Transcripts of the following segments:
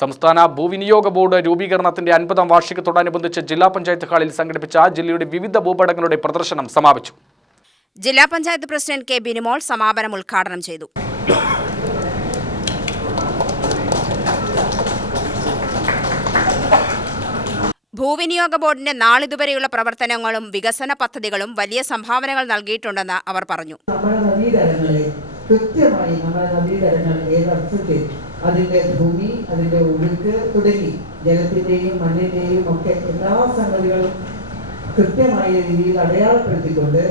സംസ്ഥാന ഭൂവിനിയോഗ ബോർഡ് രൂപീകരണത്തിന്റെ 50ാം വാർഷികത്തോടനുബന്ധിച്ച് ജില്ലാ പഞ്ചായത്ത് ഹാളിൽ സംഘടിപ്പിച്ച ജില്ലയുടെ വിവിധ ഭൂപടങ്ങളുടെ പ്രദർശനം സമാപിച്ചു. ജില്ലാ പഞ്ചായത്ത് പ്രസിഡന്റ് കെ ബിനിമോൾ സമാപനം ഉദ്ഘാടനം ചെയ്തു. ഭൂവിനിയോഗ ബോർഡിന്റെ നാളിതുവരെയുള്ള പ്രവർത്തനങ്ങളും വികസന പദ്ധതികളും വലിയ സംഭാവനകൾ നൽകിയിട്ടുണ്ടെന്ന് അവർ പറഞ്ഞു. കൃത്യമായി നമ്മുടെ നദീതരങ്ങൾ ഏതർത്ഥത്തിൽ അതിന്റെ ഭൂമി, അതിന്റെ ഒഴുക്ക് തുടങ്ങി ജലത്തിന്റെയും മണ്ണിന്റെയും ഒക്കെ എല്ലാ സംഗതികളും കൃത്യമായ രീതിയിൽ അടയാളപ്പെടുത്തിക്കൊണ്ട്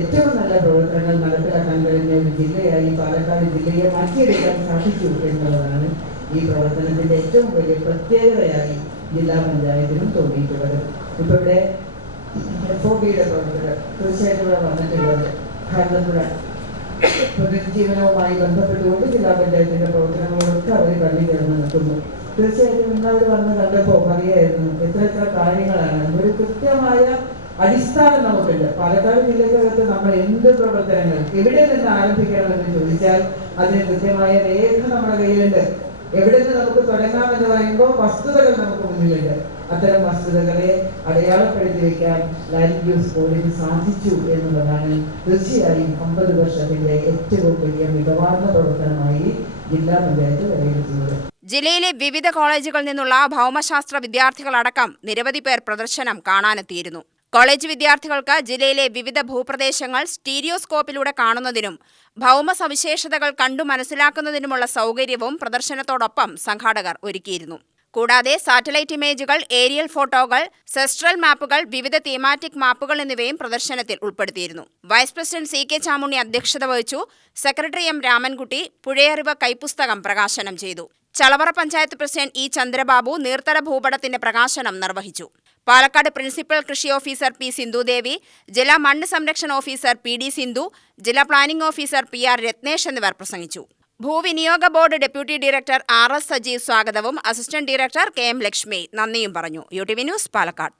ഏറ്റവും നല്ല പ്രവർത്തനങ്ങൾ നടപ്പിലാക്കാൻ കഴിഞ്ഞ ഒരു ജില്ലയായി പാലക്കാട് ജില്ലയെ മാറ്റിയെടുക്കാൻ സാധിച്ചു എന്നുള്ളതാണ് ഈ പ്രവർത്തനത്തിന്റെ ഏറ്റവും വലിയ പ്രത്യേകതയായി ജില്ലാ പഞ്ചായത്തിനും തോന്നിയിട്ടുള്ളത്. ഇപ്പൊ ഇവിടെ FOBയുടെ പ്രവർത്തകർ തീർച്ചയായിട്ടും ഇവിടെ വന്നിട്ടുള്ളത് ഭാരതപ്പുഴ പുനരുജ്ജീവനവുമായി ബന്ധപ്പെട്ടുകൊണ്ട് ജില്ലാ പഞ്ചായത്തിന്റെ പ്രവർത്തനങ്ങളൊക്കെ അവർ കണ്ണി ചേർന്ന് നിൽക്കുന്നു. തീർച്ചയായിട്ടും ഇന്ന് അവർ വന്ന് കണ്ടപ്പോൾ അറിയായിരുന്നു എത്ര കാര്യങ്ങളാണ്. ഒരു കൃത്യമായ അടിസ്ഥാനം നമുക്കുണ്ട്. പാലക്കാട് ജില്ലക്കകത്ത് നമ്മൾ എന്ത് പ്രവർത്തനങ്ങൾ എവിടെ നിന്ന് ആരംഭിക്കണമെന്ന് ചോദിച്ചാൽ അതിന് കൃത്യമായ രേഖ നമ്മുടെ കയ്യിലുണ്ട്. എവിടെ നിന്ന് നമുക്ക് തുടങ്ങാമെന്ന് പറയുമ്പോൾ വസ്തുതകൾ നമുക്ക് മുന്നിലുണ്ട്. അത്തരം വസ്തുതകളെ അടയാളപ്പെടുത്തി വയ്ക്കാൻ ലാൻഡ് യൂസ് ബോർഡിന് സാധിച്ചു എന്നുള്ളതാണ് തീർച്ചയായും 50 വർഷത്തിന്റെ ഏറ്റവും വലിയ മികവാർന്ന പ്രവർത്തനമായി ജില്ലാ പഞ്ചായത്ത് വിലയിരുത്തുന്നത്. ജില്ലയിലെ വിവിധ കോളേജുകളിൽ നിന്നുള്ള ഭൗമശാസ്ത്ര വിദ്യാർത്ഥികളടക്കം നിരവധി പേർ പ്രദർശനം കാണാനെത്തിയിരുന്നു. കോളേജ് വിദ്യാർത്ഥികൾക്ക് ജില്ലയിലെ വിവിധ ഭൂപ്രദേശങ്ങൾ സ്റ്റീരിയോസ്കോപ്പിലൂടെ കാണുന്നതിനും ഭൗമ സവിശേഷതകൾ കണ്ടു മനസ്സിലാക്കുന്നതിനുമുള്ള സൗകര്യവും പ്രദർശനത്തോടൊപ്പം സംഘാടകർ ഒരുക്കിയിരുന്നു. കൂടാതെ സാറ്റലൈറ്റ് ഇമേജുകൾ, ഏരിയൽ ഫോട്ടോകൾ, സെസ്ട്രൽ മാപ്പുകൾ, വിവിധ തീമാറ്റിക് മാപ്പുകൾ എന്നിവയും പ്രദർശനത്തിൽ ഉൾപ്പെടുത്തിയിരുന്നു. വൈസ് പ്രസിഡന്റ് CK ചാമുണ്ണി അധ്യക്ഷത വഹിച്ചു. സെക്രട്ടറി M രാമൻകുട്ടി പുഴയറിവ് കൈപ്പുസ്തകം പ്രകാശനം ചെയ്തു. ചളവറ പഞ്ചായത്ത് പ്രസിഡന്റ് E ചന്ദ്രബാബു നീർത്തട ഭൂപടത്തിന്റെ പ്രകാശനം നിർവഹിച്ചു. പാലക്കാട് പ്രിൻസിപ്പൽ കൃഷി ഓഫീസർ P സിന്ധുദേവി, ജില്ലാ മണ്ണ് സംരക്ഷണ ഓഫീസർ PD സിന്ധു, ജില്ലാ പ്ലാനിംഗ് ഓഫീസർ PR രത്നേഷ് എന്നിവർ പ്രസംഗിച്ചു. ഭൂവിനിയോഗ board deputy director RS Sajeev സ്വാഗതവും അസിസ്റ്റന്റ് ഡയറക്ടർ KM ലക്ഷ്മി നന്ദിയും പറഞ്ഞു. UTV news Palakkad.